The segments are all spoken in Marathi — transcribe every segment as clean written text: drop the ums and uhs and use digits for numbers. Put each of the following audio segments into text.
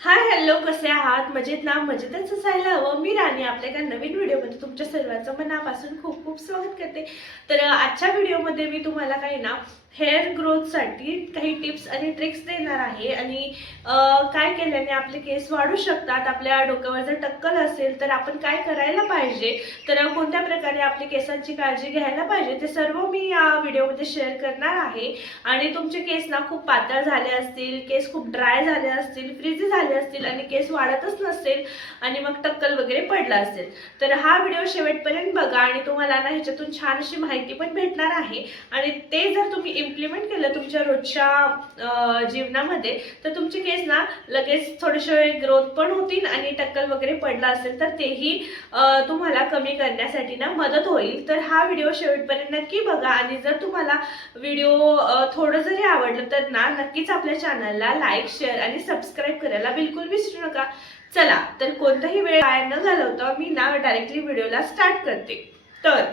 हाय हॅलो, कसे आहात? मजेत ना? मजेतच असायला हवं. मी राणी आपल्या एका नवीन व्हिडिओमध्ये तुमच्या सर्वांचं मनापासून खूप खूप स्वागत करते. तर आजच्या व्हिडिओमध्ये मी तुम्हाला काही ना हेअर ग्रोथसाठी काही टिप्स आणि ट्रिक्स देणार आहे. आणि काय केल्याने आपले केस वाढू शकतात, आपल्या डोक्यावर जर टक्कल असेल तर आपण काय करायला पाहिजे, तर कोणत्या प्रकारे आपल्या केसांची काळजी घ्यायला पाहिजे, ते सर्व मी या व्हिडिओमध्ये शेअर करणार आहे. आणि तुमचे केस ना खूप पातळ झाले असतील, केस खूप ड्राय झाले असतील, फ्रिझी झाले असतील आणि केस वाढतच नसेल आणि मग टक्कल वगैरे पडला असेल, तर हा व्हिडिओ शेवटपर्यंत बघा आणि तुम्हाला ना ह्याच्यातून छान अशी माहिती पण भेटणार आहे. आणि ते जर तुम्ही इम्प्लिमेंट केलं तुमच्या रोजच्या जीवनामध्ये, तर तुमचे केस ना लगेच थोडेसे ग्रोथ पण होतील आणि टक्कल वगैरे पडला असेल तर तेही तुम्हाला कमी करण्यासाठी ना मदत होईल. तर हा व्हिडिओ शेवटपर्यंत नक्की बघा. आणि जर तुम्हाला व्हिडिओ थोडं जरी आवडलं तर ना नक्कीच आपल्या चॅनलला लाईक, शेअर आणि सबस्क्राईब करायला बिलकुल विसरू नका. चला तर कोणताही वेळ वाया न घालवता मी ना डायरेक्टली व्हिडिओला स्टार्ट करते. तर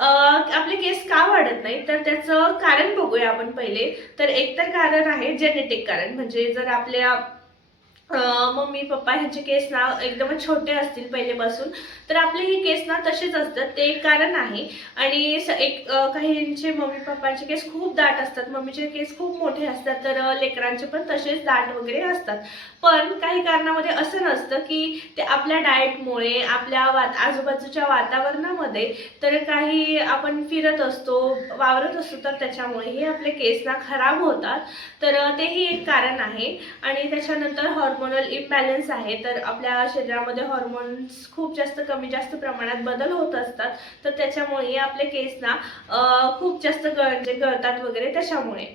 आपले केस का वाढत नाही, तर त्याचं कारण बघूया आपण पहिले. तर एक तर कारण आहे जेनेटिक कारण, म्हणजे जर आपल्या मम्मी पप्पा ह्यांचे केस ना एकदमच छोटे असतील पहिलेपासून, तर आपले हे केस ना तसेच असतात, ते एक कारण आहे. आणि काहींचे मम्मी पप्पांचे केस खूप दाट असतात, मम्मीचे केस खूप मोठे असतात, तर लेकरांचे पण तसेच दाट वगैरे असतात. पण काही कारणामध्ये असं नसतं की ते आपल्या डाएटमुळे, आपल्या आजूबाजूच्या वातावरणामध्ये, तर काही आपण फिरत असतो, वावरत असतो, तर त्याच्यामुळे हे आपले केस ना खराब होतात. तर तेही एक कारण आहे. आणि त्याच्यानंतर हॉर्मोनल इम्बॅलन्स आहे, तर आपल्या शरीरामध्ये हॉर्मोन्स खूप जास्त कमी जास्त प्रमाणात बदल होत असतात, तर त्याच्यामुळे आपले केस ना खूप जास्त गळतात वगैरे त्याच्यामुळे.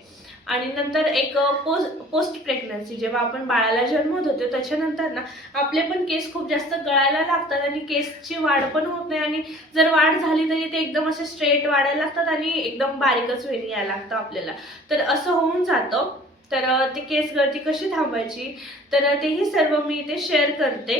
आणि नंतर एक पोस्ट प्रेग्नन्सी, जेव्हा आपण बाळाला जन्म देतो त्याच्यानंतर ना आपले पण केस खूप जास्त गळायला लागतात आणि केसची वाढ पण होत नाही. आणि जर वाढ झाली तरी ते एकदम असे स्ट्रेट वाढायला लागतात आणि एकदम बारीकच वेणी यायला लागतं आपल्याला. तर असं होऊन जातं. तर ते केस गळती कशी थांबायची, तर तेही सर्व मी इथे शेअर करते.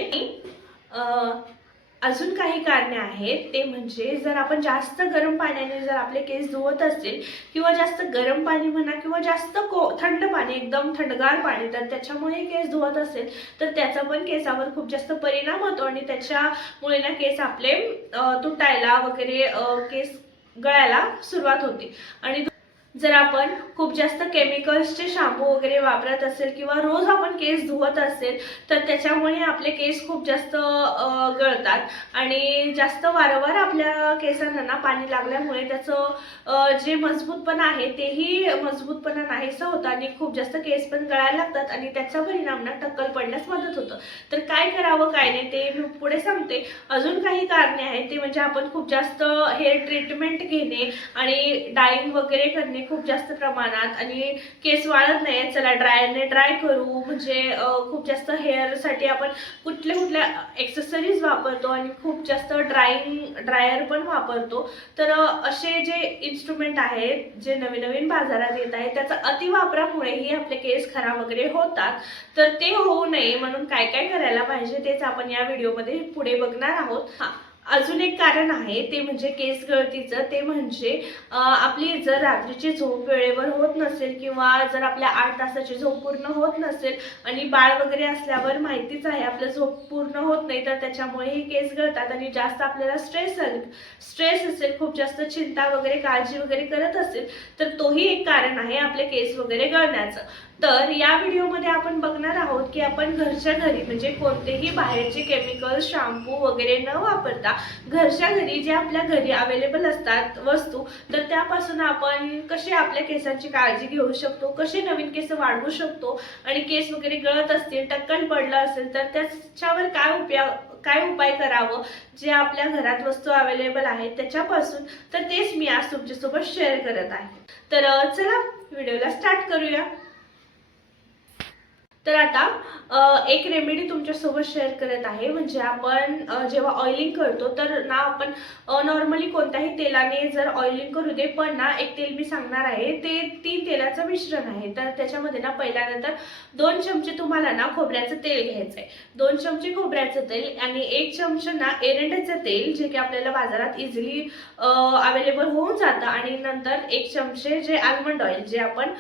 अजून काही कारणे आहेत, ते म्हणजे जर आपण जास्त गरम पाण्याने जर आपले केस धुवत असेल, किंवा जास्त गरम पाणी म्हणा किंवा जास्त थंड पाणी, एकदम थंडगार पाणी, तर त्याच्यामुळे केस धुवत असेल तर त्याचा पण केसावर खूप जास्त परिणाम होतो. आणि त्याच्यामुळे ना केस आपले तुटायला वगैरे, केस गळायला सुरुवात होते. आणि जर आपण खूप जास्त केमिकल्सचे शॅम्पू वगैरे वापरत असेल किंवा रोज आपण केस धुवत असेल, तर त्याच्यामुळे आपले केस खूप जास्त गळतात. आणि जास्त वारंवार आपल्या केसांना ना पाणी लागल्यामुळे त्याचं जे मजबूतपणा आहे तेही मजबूतपणा नाहीसं होतं आणि खूप जास्त केस पण गळायला लागतात आणि त्याचा परिणाम ना टक्कल पडण्यास मदत होतं. तर काय करावं काय नाही ते मी पुढे सांगते. अजून काही कारणे आहेत, ते म्हणजे आपण खूप जास्त हेअर ट्रीटमेंट घेणे आणि डाईंग वगैरे करणे खूप जास्त प्रमाणात, आणि केस वाळत नाही, चला ड्राय करू, म्हणजे खूप जास्त हेअरसाठी आपण कुठल्या एक्सेसरीज वापरतो आणि खूप जास्त ड्रायर पण वापरतो. तर असे जे इन्स्ट्रुमेंट आहेत जे नवीन नवीन बाजारात येत आहेत, त्याचा अतिवापरामुळेही आपले केस खराब वगैरे होतात. तर ते होऊ नये म्हणून काय काय करायला पाहिजे तेच आपण या व्हिडिओमध्ये पुढे बघणार आहोत. अजून एक कारण आहे, ते म्हणजे केस गळतीचं. ते म्हणजे आपली जर रात्रीची झोप वेळेवर होत नसेल, किंवा जर आपल्या 8 तासाची झोप पूर्ण होत नसेल, आणि बाळ वगैरे असल्यावर माहितीच आहे आपलं झोप पूर्ण होत नाही, तर त्याच्यामुळे हे केस गळतात. आणि जास्त आपल्याला स्ट्रेस असेल, खूप जास्त चिंता वगैरे, काळजी वगैरे करत असेल, तर तोही एक कारण आहे आपले केस वगैरे गळण्याचं. तर या व्हिडिओमध्ये आपण बघणार आहोत की आपण घरच्या घरी, म्हणजे कोणतेही बाहेरचे केमिकल शॅम्पू वगैरे न वापरता, घरच्या घरी जे आपल्या घरी अवेलेबल असतात वस्तू, तर त्यापासून आपण कसे आपल्या केसांची काळजी घेऊ शकतो, कसे नवीन केस वाढवू शकतो, आणि केस वगैरे गळत असतील, टक्कल पडलं असेल, तर त्याच्यावर काय उपाय करावं, जे आपल्या घरात वस्तू अवेलेबल आहेत त्याच्यापासून, तर तेच मी आज तुमच्यासोबत शेअर करत आहे. तर चला व्हिडिओला स्टार्ट करूया. तर आता एक रेमेडी तुमच्यासोबत शेअर करत आहे. म्हणजे आपण जेव्हा ऑइलिंग करतो, तर ना आपण नॉर्मली कोणत्याही तेलाने जर ऑइलिंग करू दे, पण ना एक तेल मी सांगणार आहे, ते 3 तेलाचं मिश्रण आहे. तर त्याच्यामध्ये ना पहिल्यानंतर 2 चमचे तुम्हाला ना खोबऱ्याचं तेल घ्यायचं आहे. 2 चमचे खोबऱ्याचं तेल आणि 1 चमचा ना एरंडाचं तेल, जे की आपल्याला बाजारात इझिली अवेलेबल होऊन जातं. आणि नंतर 1 चमचे जे आल्मंड ऑइल, जे आपण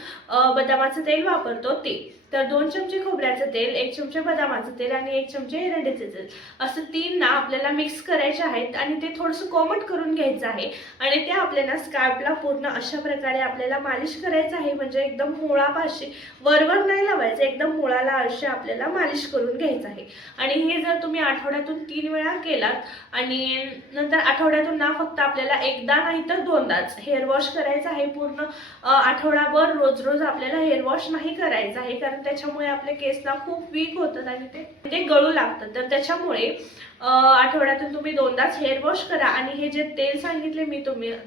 बदामाचं तेल वापरतो ते. तर 2 चमचे खोबऱ्याचं तेल, 1 चमचे बदामाचं तेल आणि 1 चमचे एरंडेचे तेल असं 3 ना आपल्याला मिक्स करायचे आहेत आणि ते थोडंसं कोमट करून घ्यायचं आहे आणि ते आपल्याला स्काल्पला पूर्ण अशा प्रकारे आपल्याला मालिश करायचं आहे. म्हणजे एकदम मुळापाशी वरवर नाही लावायचं, एकदम मुळाला असे आपल्याला मालिश करून घ्यायचं आहे. आणि हे जर तुम्ही आठवड्यातून 3 वेळा केलात आणि नंतर आठवड्यातून ना फक्त आपल्याला एकदा नाही तर दोनदाच हेअर वॉश करायचं आहे. पूर्ण आठवडाभर रोज रोज आपल्याला हेअर वॉश नाही करायचं आहे, कारण त्याच्यामुळे आपले केस ना खूप वीक होतात आणि ते गळू लागतात. तर त्याच्यामुळे आठवड्यातून तुम्ही दोनदाच हेअर वॉश करा. आणि हे जे तेल सांगितले मी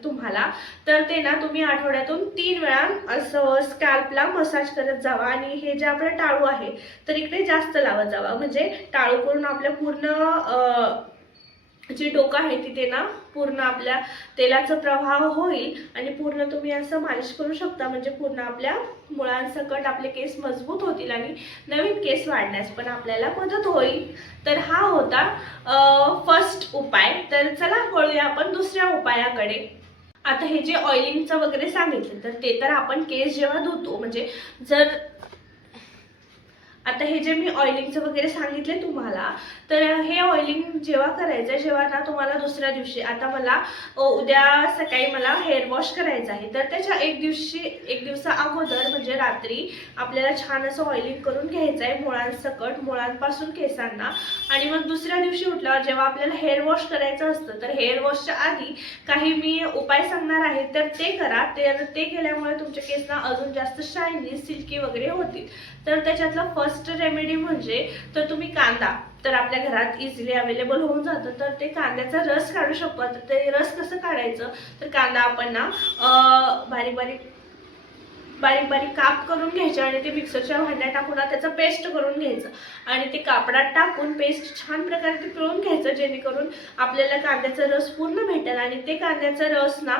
तुम्हाला, तर ते ना तुम्ही आठवड्यातून 3 वेळा असं स्कॅल्पला मसाज करत जावा. आणि हे जे आपलं टाळू आहे तर इकडे जास्त लावत जावा, म्हणजे टाळू करून आपल्या पूर्ण जी डोकं आहे तिथे ना पूर्ण आपल्या तेलाचा प्रवाह होईल आणि पूर्ण तुम्ही असं मालिश करू शकता. म्हणजे पूर्ण आपल्या मुळांसकट आपले केस मजबूत होतील आणि नवीन केस वाढण्यास पण आपल्याला मदत होईल. तर हा होता फर्स्ट उपाय. तर चला वळूया आपण दुसऱ्या उपायाकडे. आता हे जे ऑइलिंगचं वगैरे सांगितलं तर ते तर आपण केस जेव्हा धुतो, म्हणजे जर आता हे जे मी ऑइलिंगचं वगैरे सांगितले तुम्हाला, तर हे ऑइलिंग जेव्हा करायचं जेव्हा ना तुम्हाला दुसऱ्या दिवशी, आता मला उद्या सकाळी मला हेअर वॉश करायचं आहे, तर त्याच्या एक दिवसा अगोदर म्हणजे रात्री आपल्याला छान असं ऑइलिंग करून घ्यायचं आहे मुळांसकट, मुळांपासून केसांना. आणि मग दुसऱ्या दिवशी उठल्यावर जेव्हा आपल्याला हेअर वॉश करायचं असतं तर हेअर वॉशच्या आधी काही मी उपाय सांगणार आहे, तर ते करा. ते केल्यामुळे तुमच्या केसना अजून जास्त शायनी सिल्की वगैरे होतील. तर त्याच्यातला फर्स्ट रेमेडी म्हणजे तर तुम्ही कांदा, तर आपल्या घरात इझिली अवेलेबल होऊन जातं, तर ते कांद्याचा रस काढू शकतो. तर ते रस कसं काढायचं, तर कांदा आपण ना बारीक बारीक काप करून घ्यायचे आणि ते मिक्सरच्या भांड्यात टाकून त्याचं पेस्ट करून घ्यायचं आणि ते कापडात टाकून पेस्ट छान प्रकारे ते पिळून घ्यायचं, जेणेकरून आपल्याला कांद्याचा रस पूर्ण भेटेल. आणि ते कांद्याचा रस ना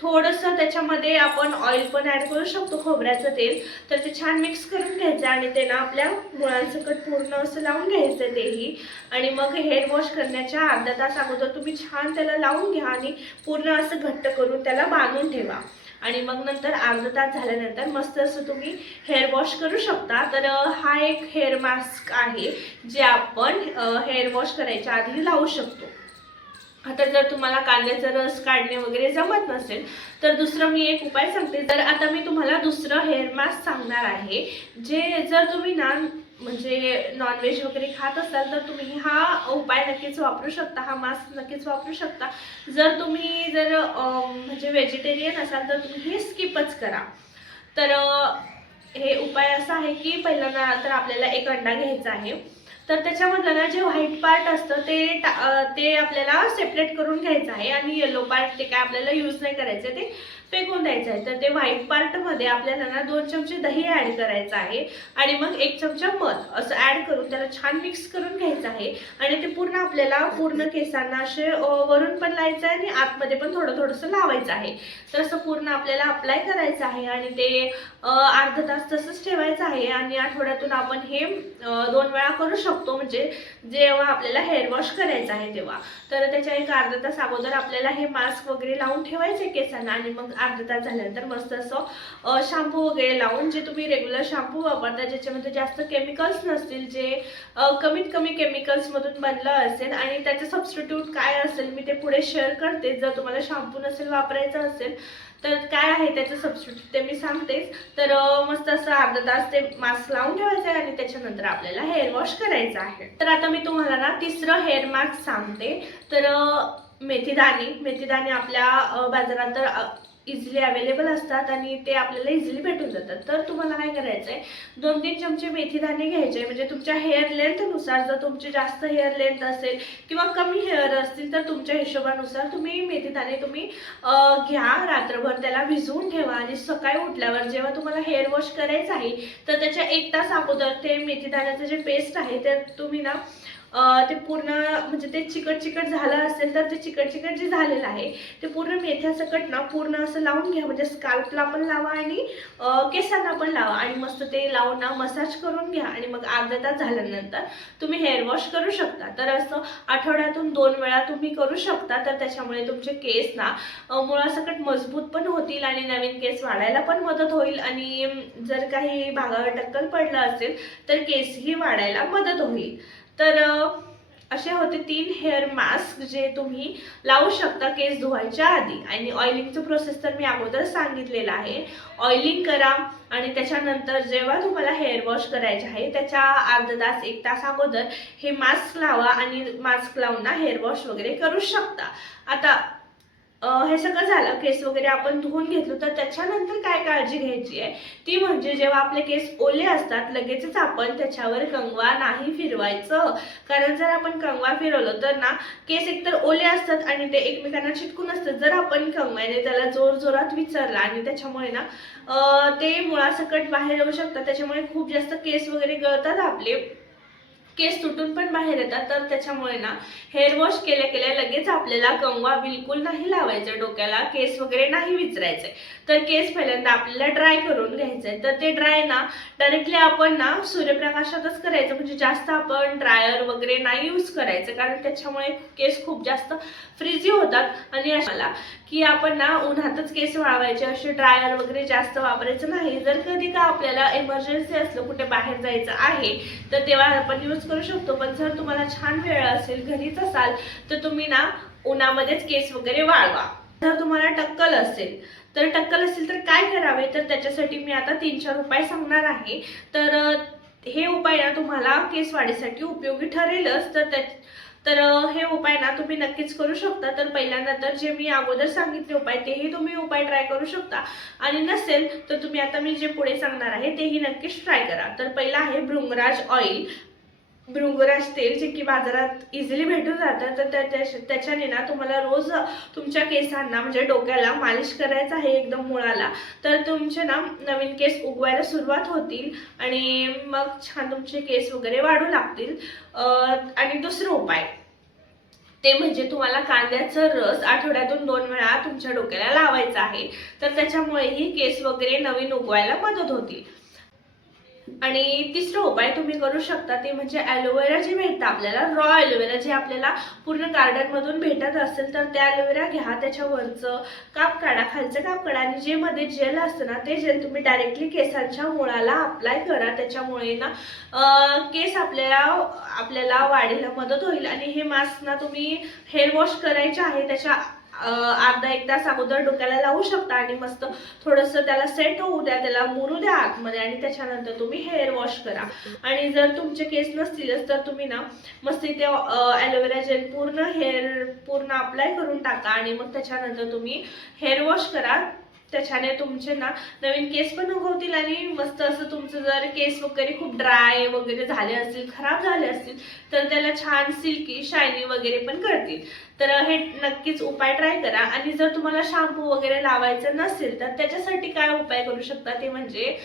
थोडंसं त्याच्यामध्ये आपण ऑइल पण ॲड करू शकतो, खोबऱ्याचं तेल, तर ते छान मिक्स करून घ्यायचं आणि ते ना आपल्या मुळांसकट पूर्ण असं लावून घ्यायचं तेही. आणि मग हेअर वॉश करण्याच्या अर्धा तास अगोदर तुम्ही छान त्याला लावून घ्या आणि पूर्ण असं घट्ट करून त्याला बांधून ठेवा. आणि मग नंतर अर्धा तास झाल्यानंतर मस्त असं तुम्ही हेअर वॉश करू शकता. तर हा एक हेअर मास्क आहे जे आपण हेअर वॉश करायच्या आधी लावू शकतो. आता जर तुम्हाला कांद्याचा रस काढणे वगैरे जमत नसेल तर दुसरं मी एक उपाय सांगते. तर आता मी तुम्हाला दुसरं हेअर मास्क सांगणार आहे, जे जर तुम्ही म्हणजे नॉनव्हेज वगैरे खात असाल तर तुम्ही हा उपाय नक्कीच वापरू शकता, हा मास्क नक्कीच वापरू शकता. जर तुम्ही म्हणजे व्हेजिटेरियन असाल तर तुम्ही हे स्किपच करा. तर हे उपाय असा आहे की पहिल्यांदा तर आपल्याला एक अंडा घ्यायचा आहे, तर त्याच्यामधलं ना जे व्हाईट पार्ट असतं ते आपल्याला सेपरेट करून घ्यायचं आहे आणि येलो पार्ट ते काय आपल्याला यूज नाही करायचं, ते फेकून द्यायचं आहे. तर ते व्हाईट पार्टमध्ये आपल्याला ना 2 चमचे दही ॲड करायचं आहे आणि मग 1 चमचा मध असं ॲड करून त्याला छान मिक्स करून घ्यायचं आहे. आणि ते पूर्ण आपल्याला पूर्ण केसांना असे वरून पण लावायचं आहे आणि आतमध्ये पण थोडंसं लावायचं आहे. तर असं पूर्ण आपल्याला अप्लाय करायचं आहे आणि ते अर्धा तास तसंच ठेवायचं आहे. आणि आठवड्यातून आपण हे 2 वेळा करू शकतो, म्हणजे जेव्हा आपल्याला हेअर वॉश करायचं आहे तेव्हा. तर त्याच्या एक अर्धा तास अगोदर आपल्याला हे मास्क वगैरे लावून ठेवायचे केसांना आणि मग अर्धा तास झाल्यानंतर मस्त असं शॅम्पू वगैरे लावून, जे तुम्ही रेग्युलर शॅम्पू वापरता ज्याच्यामध्ये जास्त केमिकल्स नसतील, जे कमीत कमी केमिकल्समधून बनलं असेल आणि त्याचं सबस्टिट्यूट काय असेल मी ते पुढे शेअर करते. जर तुम्हाला शॅम्पू नसेल वापरायचं असेल तर काय आहे त्याचं सबस्टिट्यूट ते मी सांगतेच. तर मस्त असं अर्धा तास ते मास्क लावून ठेवायचं आहे आणि त्याच्यानंतर आपल्याला हेअर वॉश करायचं आहे. तर आता मी तुम्हाला ना तिसरं हेअर मास्क सांगते. तर मेथीदाणे आपल्या बाजारात तर इझिली अवेलेबल असतात आणि ते आपल्याला इझिली भेटून जातात. तर तुम्हाला काय करायचं आहे, 2-3 चमचे मेथीदाणे घ्यायचे, म्हणजे तुमच्या हेअर लेंथनुसार, जर तुमची जास्त हेअर लेंथ असेल किंवा कमी हेअर असतील तर तुमच्या हिशोबानुसार तुम्ही मेथीदाणे घ्या, रात्रभर त्याला भिजवून ठेवा आणि सकाळी उठल्यावर जेव्हा तुम्हाला हेअर वॉश करायचं आहे तर त्याच्या 1 तास अगोदर ते मेथीदाण्याचं जे पेस्ट आहे ते तुम्ही ना ते पूर्ण म्हणजे ते चिकट चिकट झालं असेल तर ते चिकट चिकट जे झालेलं आहे ते पूर्ण मेथ्यासकट ना पूर्ण असं लावून घ्या, म्हणजे स्काल्पला पण लावा आणि केसांना पण लावा आणि मस्त ते लावून ना मसाज करून घ्या आणि मग अर्धा तास झाल्यानंतर तुम्ही हेअर वॉश करू शकता. तर असं आठवड्यातून 2 वेळा तुम्ही करू शकता. तर त्याच्यामुळे तुमचे केस ना मुळासकट मजबूत पण होतील आणि नवीन केस वाढायला पण मदत होईल आणि जर काही भागावर टक्कल पडलं असेल तर केसही वाढायला मदत होईल. तर असे होते 3 हेअर मास्क जे तुम्ही लावू शकता केस धुवायच्या आधी. आणि ऑइलिंगचं प्रोसेस तर मी अगोदर सांगितलेलं आहे. ऑइलिंग करा आणि त्याच्यानंतर जेव्हा तुम्हाला हेअर वॉश करायचे आहे त्याच्या अर्धा तास 1 तास अगोदर हे मास्क लावा आणि मास्क लावून ना हेअर वॉश वगैरे करू शकता. आता हे सगळं झालं, केस वगैरे आपण धुवून घेतलो, तर त्याच्यानंतर काय काळजी घ्यायची आहे ती म्हणजे जेव्हा आपले केस ओले असतात लगेचच आपण त्याच्यावर कंगवा नाही फिरवायचं. कारण जर आपण कंगवा फिरवलं तर ना केस एकतर ओले असतात आणि ते एकमेकांना चिटकून असतात. जर आपण कंगव्याने त्याला जोर जोरात विचारला आणि त्याच्यामुळे ना ते मुळासकट बाहेर येऊ शकतात. त्याच्यामुळे खूप जास्त केस वगैरे गळतात, आपले केस तुटून पण बाहेर येतात. तर त्याच्यामुळे ना हेअर वॉश केल्या केल्या लगेच आपल्याला कंगवा बिलकुल नाही लावायचा, डोक्याला केस वगैरे नाही विचरायचे. तर केस पहिल्यांदा आपल्याला ड्राय करून घ्यायचे. तर ते ड्राय ना डायरेक्टली आपण ना सूर्यप्रकाशातच करायचं, म्हणजे जास्त आपण ड्रायर वगैरे नाही यूज करायचं, कारण त्याच्यामुळे केस खूप जास्त फ्रीजी होतात. आणि अशाला की आपण ना उन्हातच केस वाळवायचे, असे ड्रायर वगैरे जास्त वापरायचं नाही. जर कधी का आपल्याला इमर्जन्सी असलं, कुठे बाहेर जायचं आहे, तर तेव्हा आपण यूज करू शकतो. पण जर तुम्हाला छान वेळ असेल, घरीच असाल, तर तुम्ही ना उन्हामध्येच केस वगैरे वाळवा. जर तुम्हाला टक्कल असेल तर काय करावे, तर त्याच्यासाठी मी आता 3-4 उपाय सांगणार आहे. तर हे उपाय ना तुम्हाला केस वाढीसाठी उपयोगी ठरेलच. तर हे उपाय ना तुम्ही नक्कीच करू शकता. तर पहिल्यांदा तर जे मी अगोदर सांगितले उपाय तेही तुम्ही उपाय ट्राय करू शकता, आणि नसेल तर तुम्ही आता मी जे पुढे सांगणार आहे तेही नक्कीच ट्राय करा. तर पहिला आहे भृंगराज ऑइल, भृंगराज तेल, जे की बाजारात इझिली भेटून जातं. तर त्याच्याने ना तुम्हाला रोज तुमच्या केसांना म्हणजे डोक्याला मालिश करायचं आहे एकदम मुळाला. तर तुमचे ना नवीन केस उगवायला सुरुवात होतील आणि मग छान तुमचे केस वगैरे वाढू लागतील. आणि दुसरा उपाय ते म्हणजे तुम्हाला कांद्याचा रस आठवड्यातून 2 वेळा तुमच्या डोक्याला लावायचा आहे. तर त्याच्यामुळेही केस वगैरे नवीन उगवायला मदत होतील. आणि तिसरा उपाय तुम्ही करू शकता ते म्हणजे ॲलोवेरा जे भेटतं आपल्याला, रॉ ॲलोवेरा, जे आपल्याला पूर्ण गार्डनमधून भेटत असेल तर त्या ॲलोवेरा घ्या, त्याच्यावरचं काप काढा, खालचं काप काढा आणि जे मध्ये जेल असतं ना ते जेल तुम्ही डायरेक्टली केसांच्या मुळाला अप्लाय करा. त्याच्यामुळे ना केस आपल्याला वाढीला मदत होईल. आणि हे मास्क ना तुम्ही हेअर वॉश करायचे आहे त्याच्या अर्धा 1 तास अगोदर डोक्याला लावू शकता आणि मस्त थोडंसं त्याला सेट होऊ द्या, त्याला मुरू द्या आतमध्ये आणि त्याच्यानंतर तुम्ही हेअर वॉश करा. आणि जर तुमचे केस नसतीलच तर तुम्ही ना मस्त इथे ॲलोवेरा जेल पूर्ण अप्लाय करून टाका आणि मग त्याच्यानंतर तुम्ही हेअर वॉश करा. त्याच्याने तुमचे ना नवीन केस पण उगवतील आणि मस्त असं तुमचं जर केस वगैरे खूप ड्राय वगैरे झाले असतील, खराब झाले असतील, तर त्याला छान सिल्की शायनी वगैरे पण करतील. तर हे नक्कीच उपाय ट्राय करा. आणि जर तुम्हाला शॅम्पू वगैरे लावायचं नसेल तर त्याच्यासाठी काय उपाय करू शकता ते म्हणजे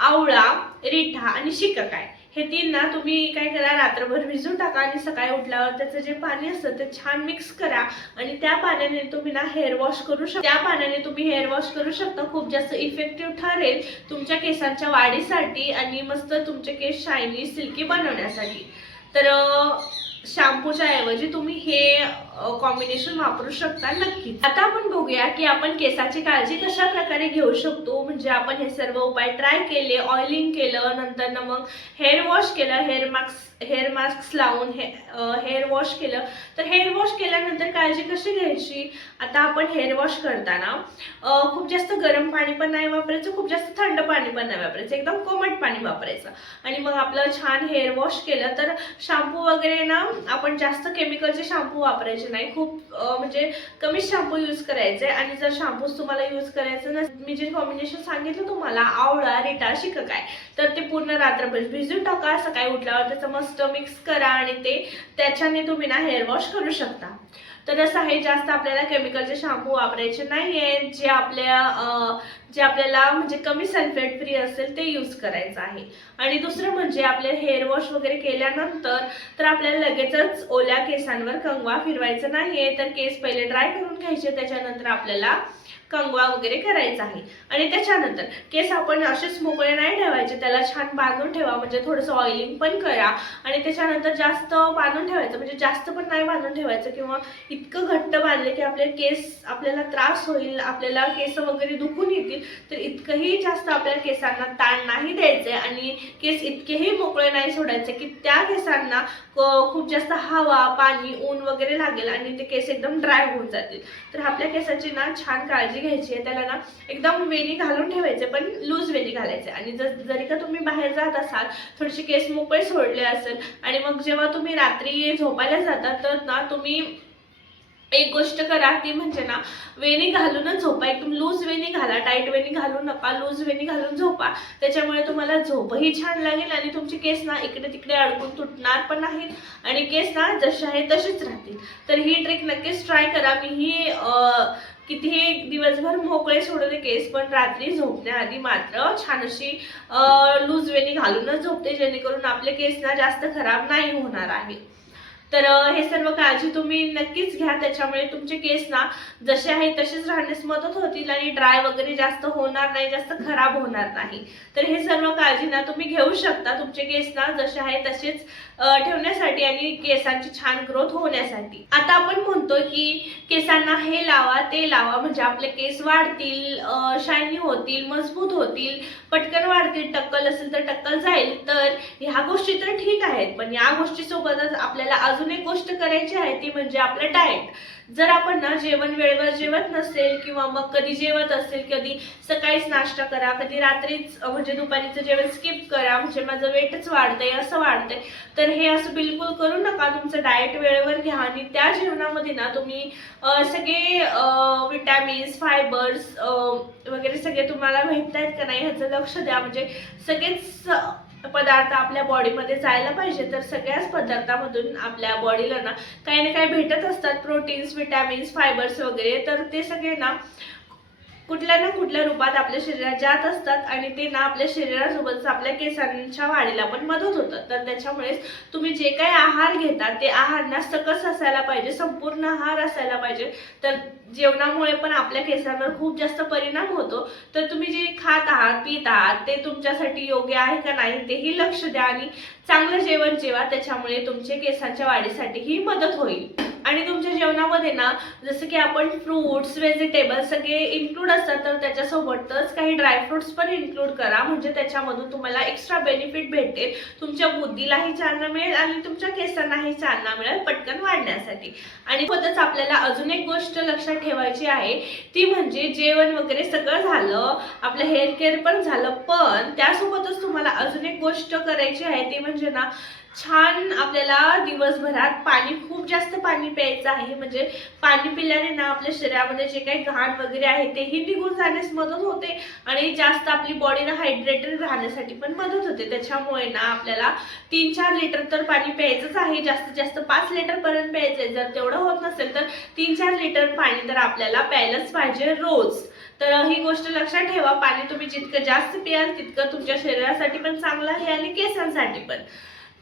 आवळा, रिठा आणि शिकाकाय, हे 3 ना तुम्ही काय करा, रात्रभर भिजून टाका आणि सकाळी उठल्यावर त्याचं जे पाणी असतं ते छान मिक्स करा आणि त्या पाण्याने तुम्ही ना हेअर वॉश करू शकता. त्या पाण्याने तुम्ही हेअर वॉश करू शकता. खूप जास्त इफेक्टिव्ह ठरेल तुमच्या केसांच्या वाढीसाठी आणि मस्त तुमचे केस शायनी सिल्की बनवण्यासाठी. तर शॅम्पूच्या ऐवजी तुम्ही हे कॉम्बिनेशन वापरू शकता नक्कीच. आता आपण बघूया की आपण केसाची काळजी कशा प्रकारे घेऊ शकतो. म्हणजे आपण हे सर्व उपाय ट्राय केले, ऑइलिंग केलं, नंतर मग हेअर वॉश केलं, हेअर मास्क लावून हेअर वॉश केलं. तर हेअर वॉश केल्यानंतर काळजी कशी घ्यायची. आता आपण हेअर वॉश करताना खूप जास्त गरम पाणी पण नाही वापरायचं, खूप जास्त थंड पाणी पण नाही वापरायचं, एकदम कोमट पाणी वापरायचं. आणि मग आपलं छान हेअर वॉश केलं. तर शॅम्पू वगैरे ना आपण जास्त केमिकलचे शॅम्पू वापरायचे नाही, खूप म्हणजे कमी शॅम्पू यूज करायचे. आणि जर शॅम्पूज तुम्हाला यूज करायचं नसेल, मी जे कॉम्बिनेशन सांगितलं तुम्हाला आवळा, रिठा, शिकाकाय, तर ते पूर्ण रात्रभर भिजून टाका. सकाळी उठल्यावर त्याचं मस्त मिक्स करा आणि त्याच्याने तुम्ही ना हेअर वॉश करू शकता. तर असं आहे, जास्त आपल्याला केमिकलचे शॅम्पू वापरायचे नाही आहे. जे आपल्याला म्हणजे कमी सल्फेट फ्री असेल ते यूज करायचं आहे. आणि दुसरं म्हणजे आपले हेअर वॉश वगैरे केल्यानंतर तर आपल्याला लगेचच ओल्या केसांवर कंगवा फिरवायचा नाहीये. तर केस पहिले ड्राय करून घ्यायचे, त्याच्यानंतर आपल्याला कंगवा वगैरे करायचा आहे. आणि त्याच्यानंतर केस आपण असेच मोकळे नाही ठेवायचे, त्याला छान बांधून ठेवा, म्हणजे थोडंसं ऑइलिंग पण करा. आणि त्याच्यानंतर जास्त बांधून ठेवायचं, म्हणजे जास्त पण नाही बांधून ठेवायचं, किंवा इतकं घट्ट बांधले की आपले केस आपल्याला त्रास होईल, आपल्याला केस वगैरे दुखून येतील. तर इतकंही जास्त आपल्या केसांना ताण नाही द्यायचे आणि केस इतकेही मोकळे नाही सोडायचे की त्या केसांना खूप जास्त हवा, पाणी, ऊन वगैरे लागेल आणि ते केस एकदम ड्राय होऊन जातील. तर आपल्या केसाची ना छान काळजी घ्यायची आहे. त्याला ना एकदम वेणी घालून ठेवायचे, पण लूज वेणी घालायचे. आणि जरी का तुम्ही बाहेर जात असाल, थोडेसे केस मोकळे सोडले असेल आणि मग जेव्हा तुम्ही रात्री झोपायला जाता तर ना तुम्ही एक गोष्ट करा, ती म्हणजे ना वेणी घालूनच झोपा. एकदम लूज वेणी घाला, टाईट वेणी घालू नका, लूज वेणी घालून झोपा. त्याच्यामुळे तुम्हाला झोपही छान लागेल आणि तुमचे केस ना इकडे तिकडे अडकून तुटणार पण नाहीत आणि केस ना जसे आहे तसेच राहतील. तर ही ट्रिक नक्कीच ट्राय करा. मीही कितीही दिवसभर मोकळे सोडले केस, पण रात्री झोपण्याआधी मात्र छान अशी लूज वेणी घालूनच झोपते, जेणेकरून आपले केस ना जास्त खराब नाही होणार आहे. तर हे सर्व काळजी तुम्ही नक्कीच घ्या, त्याच्यामुळे तुमचे केस ना जसे आहे तसेच राहण्यास मदत होतील आणि ड्राय वगैरे जास्त होणार नाही, जास्त खराब होणार नाही. तर हे सर्व काळजी ना तुम्ही घेऊ शकता तुमचे केस ना जसे आहे तसेच ठेवण्यासाठी आणि केसांची छान ग्रोथ होण्यासाठी. आता आपण म्हणतो की केसांना हे लावा ते लावा, म्हणजे आपले केस वाढतील, शायनी होतील, मजबूत होतील, पटकन वाढतील, टक्कल असेल तर टक्कल जाईल. तर ह्या गोष्टी तर ठीक आहेत, पण या गोष्टी सोबतच आपल्याला अजून एक गोष्ट करायची आहे, ती म्हणजे आपलं डाएट. जर आपण ना जेवण वेळेवर जेवत नसेल, किंवा मग कधी जेवत असेल, कधी सकाळीच नाश्ता करा, कधी रात्रीच म्हणजे दुपारीचं जेवण स्किप करा, म्हणजे माझं वेटच वाढतंय असं वाढतंय, तर हे असं बिलकुल करू नका. तुमचं डाएट वेळेवर घ्या आणि त्या जेवणामध्ये ना तुम्ही सगळे विटॅमिन्स, फायबर्स वगैरे सगळे तुम्हाला भेटत आहेत का नाही ह्याचं लक्ष द्या. म्हणजे सगळेच पदार्थ आपल्या बॉडीमध्ये जायला पाहिजे. तर सगळ्याच पदार्थामधून आपल्या बॉडीला ना काही भेटत असतात, प्रोटीन्स, विटॅमिन्स, फायबर्स वगैरे. तर ते सगळे ना कुठल्या ना कुठल्या रूपात आपल्या शरीरात जात असतात आणि ते ना आपल्या शरीरासोबतच आपल्या केसांच्या वाढीला पण मदत होतं. तर त्याच्यामुळे तुम्ही जे काही आहार घेता ते आहार ना सकस असायला पाहिजे, संपूर्ण आहार असायला पाहिजे. तर जेवणामुळे पण आपल्या केसांवर खूप जास्त परिणाम होतो. तर तुम्ही जे खात आहात, पीत आहात, ते तुमच्यासाठी योग्य आहे का नाही तेही लक्ष द्या आणि चांगलं जेवण जेवा, त्याच्यामुळे तुमच्या केसांच्या वाढीसाठी ही मदत होईल. आणि तुमच्या जेवणामध्ये ना जसं की आपण फ्रूट्स, व्हेजिटेबल्स सगळे इन्क्लूड असतात, तर त्याच्यासोबतच काही ड्रायफ्रुट्स पण इन्क्लूड करा, म्हणजे त्याच्यामधून तुम्हाला एक्स्ट्रा बेनिफिट भेटेल. तुमच्या बुद्धीलाही चालना मिळेल आणि तुमच्या केसांनाही चालना मिळेल पटकन वाढण्यासाठी. आणि सोबतच आपल्याला अजून एक गोष्ट लक्षात ठेवायची आहे, ती म्हणजे जेवण वगैरे सगळं झालं, आपलं हेअर केअर पण झालं, पण त्यासोबतच तुम्हाला अजून एक गोष्ट करायची आहे, ती म्हणजे ना छान आपल्याला दिवसभरात खूप जास्त पाणी प्यायचं आहे. म्हणजे पाणी पिल्याने ना आपल्या शरीरामध्ये जे काही घाण वगैरे आहे तेही निघून जाण्यास मदत होते आणि जास्त आपली बॉडी ना हायड्रेटेड राहण्यासाठी पण मदत होते. त्याच्यामुळे ना आपल्याला 3-4 लिटर तर पाणी प्यायचंच आहे, जास्तीत जास्त 5 लिटर पर्यंत प्यायचंय. जर तेवढं होत नसेल तर 3-4 लिटर पाणी तर आपल्याला प्यायलाच पाहिजे रोज. तर ही गोष्ट लक्षात ठेवा, पाणी तुम्ही जितकं जास्त पियाल तितकं तुमच्या शरीरासाठी पण चांगलं आहे आणि केसांसाठी पण.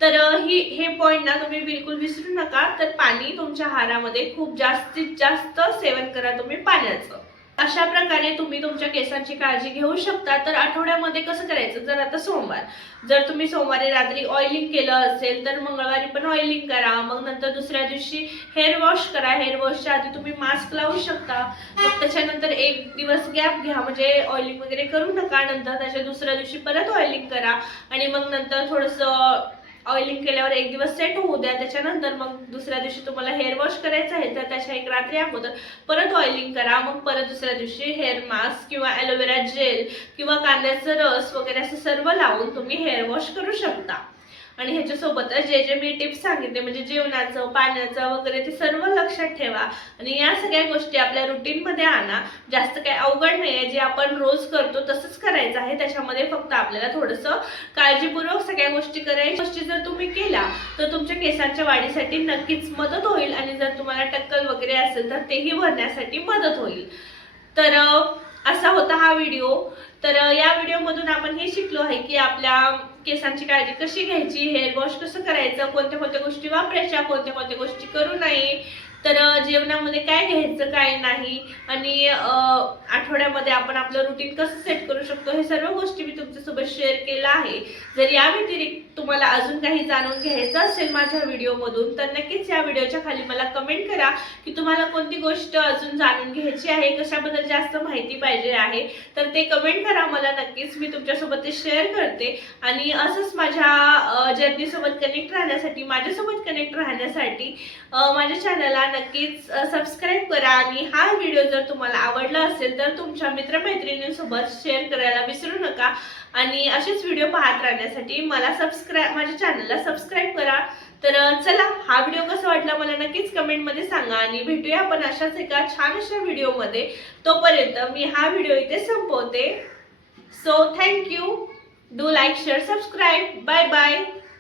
तर हे पॉइंट ना तुम्ही बिलकुल विसरू नका. तर पाणी तुमच्या आहारामध्ये खूप जास्तीत जास्त सेवन करा तुम्ही पाण्याचं. अशा प्रकारे तुम्ही तुमच्या केसांची काळजी घेऊ शकता. तर आठवड्यामध्ये कसं करायचं, जर आता जर तुम्ही सोमवारी रात्री ऑइलिंग केलं असेल तर मंगळवारी पण ऑइलिंग करा, मग नंतर दुसऱ्या दिवशी हेअर वॉश करा. हेअर वॉशच्या आधी तुम्ही मास्क लावू शकता, मग त्याच्यानंतर एक दिवस गॅप घ्या, म्हणजे ऑइलिंग वगैरे करू नका. नंतर त्याच्या दुसऱ्या दिवशी परत ऑइलिंग करा आणि मग नंतर थोडंसं ऑइलिंग केल्यावर एक दिवस सेट होऊ द्या. त्याच्यानंतर मग दुसऱ्या दिवशी तुम्हाला हेअर वॉश करायचं आहे तर त्याच्या एक रात्री अगोदर परत ऑइलिंग करा. मग परत दुसऱ्या दिवशी हेअर मास्क किंवा ॲलोवेरा जेल किंवा कांद्याचा रस वगैरे असं सर्व लावून तुम्ही हेअर वॉश करू शकता. आणि ह्याच्यासोबतच जे जे मी टिप्स सांगितले म्हणजे जेवणाचं, पाण्याचं वगैरे ते सर्व लक्षात ठेवा आणि या सगळ्या गोष्टी आपल्या रुटीन मध्ये आणा. जास्त काही अवघड नाही आहे, जे आपण रोज करतो तसंच करायचं आहे. त्याच्यामध्ये फक्त आपल्याला थोडंसं काळजीपूर्वक सगळ्या गोष्टी करायच्या. गोष्टी जर तुम्ही केल्या तर तुमच्या केसांच्या वाढीसाठी नक्कीच मदत होईल आणि जर तुम्हाला टक्कल वगैरे असेल तर तेही भरण्यासाठी मदत होईल. तर असा होता हा व्हिडिओ. तर या व्हिडिओमधून आपण हे शिकलो आहे की आपल्या केसांची काळजी कशी घ्यायची, हेअर वॉश कसं करायचं, कोणत्या कोणत्या गोष्टी वापरायच्या, कोणत्या कोणत्या गोष्टी करू नये, तर जेवणामध्ये काय घ्यायचं काय नाही आणि आठवड्यामध्ये आपण आपलं रुटीन कसं सेट करू शकतो, हे सर्व गोष्टी मी तुमच्यासोबत शेअर केलं आहे. जर या व्यतिरिक्त तुम्हाला अजून काही जाणून घ्यायचं असेल माझ्या व्हिडिओमधून तर नक्कीच या व्हिडिओच्या खाली मला कमेंट करा की तुम्हाला कोणती गोष्ट अजून जाणून घ्यायची आहे, कशाबद्दल जास्त माहिती पाहिजे आहे, तर ते कमेंट करा मला. नक्कीच मी तुमच्यासोबत ते शेअर करते आणि असंच माझ्या जर्नीसोबत कनेक्ट राहण्यासाठी, माझ्यासोबत कनेक्ट राहण्यासाठी माझ्या चॅनलला नक्कीच सबस्क्राईब करा आणि हा व्हिडिओ जर तुम्हाला आवडला असेल तर तुमच्या मित्रमैत्रिणींसोबत शेअर करायला विसरू नका आणि असेच व्हिडिओ पाहत राहण्यासाठी माझ्या चॅनलला सबस्क्राईब करा. तर चला, हा व्हिडिओ कसा वाटला मला नक्कीच कमेंटमध्ये सांगा आणि भेटूया आपण अशाच एका छान अशा व्हिडिओमध्ये. तोपर्यंत मी हा व्हिडिओ इथे संपवते. So thank you. Do like, share, subscribe. Bye bye.